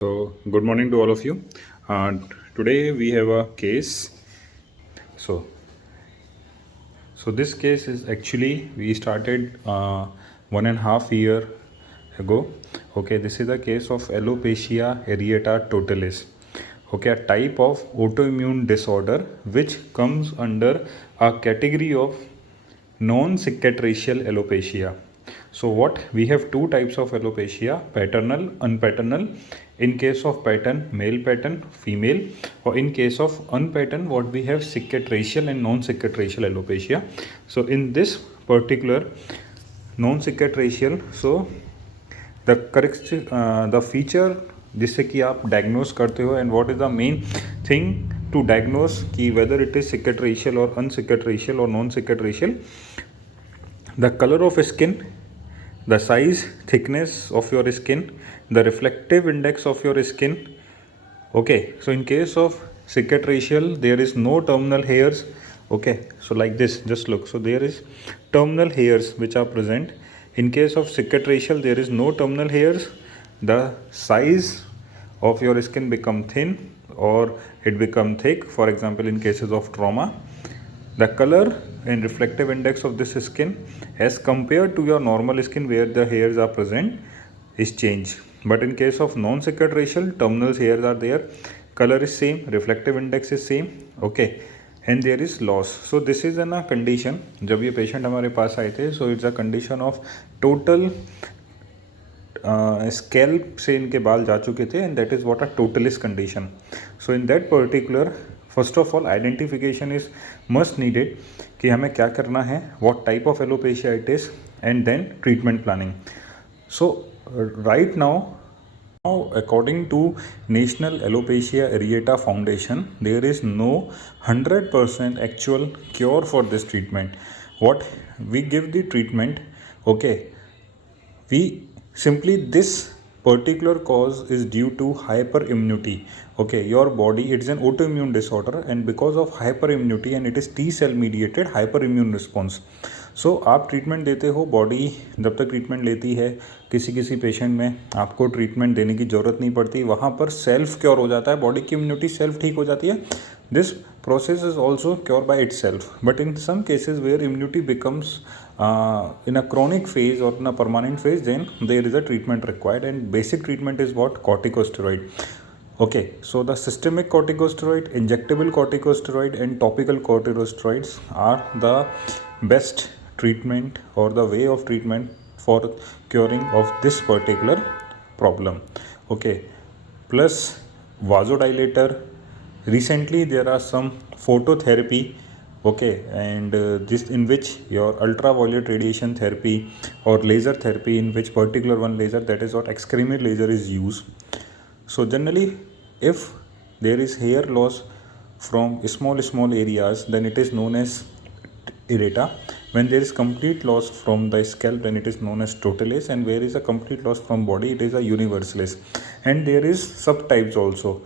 So, good morning to all of you. Today we have a case. So, so this case is actually we started 1.5 year ago. Okay, this is a case of alopecia areata totalis. Okay, a type of autoimmune disorder which comes under a category of non-cicatricial alopecia. So what we have two types of alopecia, paternal, unpaternal. In case of pattern, male pattern, female, or in case of unpattern, what we have cicatricial and non-cicatricial alopecia. So in this particular non-cicatricial, so the correct the feature जिससे कि आप diagnose करते हो and what is the main thing to diagnose कि whether it is cicatricial और uncicatricial और non cicatricial the color of skin, the size, thickness of your skin, the reflective index of your skin. Okay, so in case of cicatricial, there is no terminal hairs. Okay, so like this, just look. So there is terminal hairs which are present. In case of cicatricial, there is no terminal hairs. The size of your skin become thin or it become thick. For example, in cases of trauma, the color and reflective index of this skin as compared to your normal skin where the hairs are present is changed. But in case of non-cicatricial, terminal hairs are there, color is same, reflective index is same, okay, and there is loss. So this is a condition. जब ये patient हमारे पास आए थे, so it's a condition of total scalp से इनके बाल जा चुके थे and that is what a totalis condition. So in that particular first of all identification is must needed कि हमें क्या करना है, what type of alopecia it is and then treatment planning. So right now according to National Alopecia Areata Foundation, there is no 100% actual cure for this treatment. What we give the treatment, okay, we simply this particular cause is due to hyperimmunity. Okay, your body, it's an autoimmune disorder and because of hyperimmunity and it is T cell mediated hyperimmune response. सो आप treatment देते हो, body जब तक treatment लेती है, किसी किसी patient में आपको ट्रीटमेंट देने की ज़रूरत नहीं पड़ती, वहाँ पर सेल्फ क्योर हो जाता है, बॉडी की इम्यूनिटी सेल्फ ठीक हो जाती है. This process is also cure by itself. But in some cases where immunity becomes in a chronic phase or in a permanent phase, then there is a treatment required and basic treatment is what? Corticosteroid. Okay, so the systemic corticosteroid, injectable corticosteroid and topical corticosteroids are the best treatment or the way of treatment for curing of this particular problem. Okay, plus vasodilator. Recently there are some phototherapy, okay, and this in which your ultraviolet radiation therapy or laser therapy, in which particular one laser, that is what excrement laser, is used. So generally if there is hair loss from small areas, then it is known as areata. When there is complete loss from the scalp, then it is known as totalis, and where is a complete loss from body, it is a universalis. And there is subtypes also.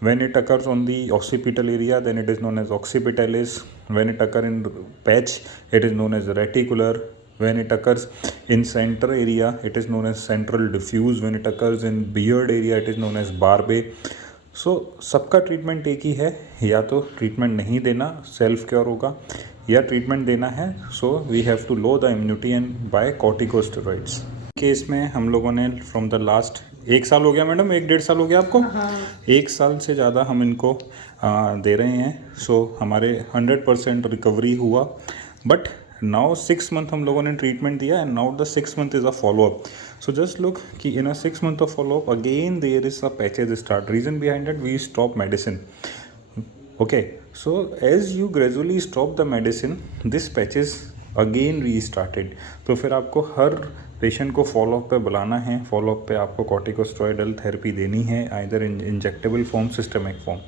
When it occurs on the occipital area, then it is known as occipitalis. When it occurs in patch, it is known as reticular. When it occurs in center area, it is known as central diffuse. When it occurs in beard area, it is known as barbe. सो सबका treatment एक ही है, या तो treatment नहीं देना, self cure होगा, या treatment देना है. So we have to low the immunity and by corticosteroids. Case में हम लोगों ने फ्रॉम द लास्ट 1 साल हो गया मैडम, 1-1.5 साल हो गया आपको. हाँ. 1 साल से ज़्यादा हम इनको दे रहे हैं. सो हमारे 100% रिकवरी हुआ. बट नाउ 6 मंथ हम लोगों ने ट्रीटमेंट दिया and now the 6 month is a follow up. So just look कि इन अ 6 month of follow-up again there is a patches start. Reason behind that, we stop medicine. Okay, so as you gradually stop the medicine, this patches again restarted. तो फिर आपको हर patient को follow up पे बुलाना है. Follow up पे आपको कॉर्टिकोस्टेरॉइडल थेरेपी देनी है, either in injectable form, systemic form.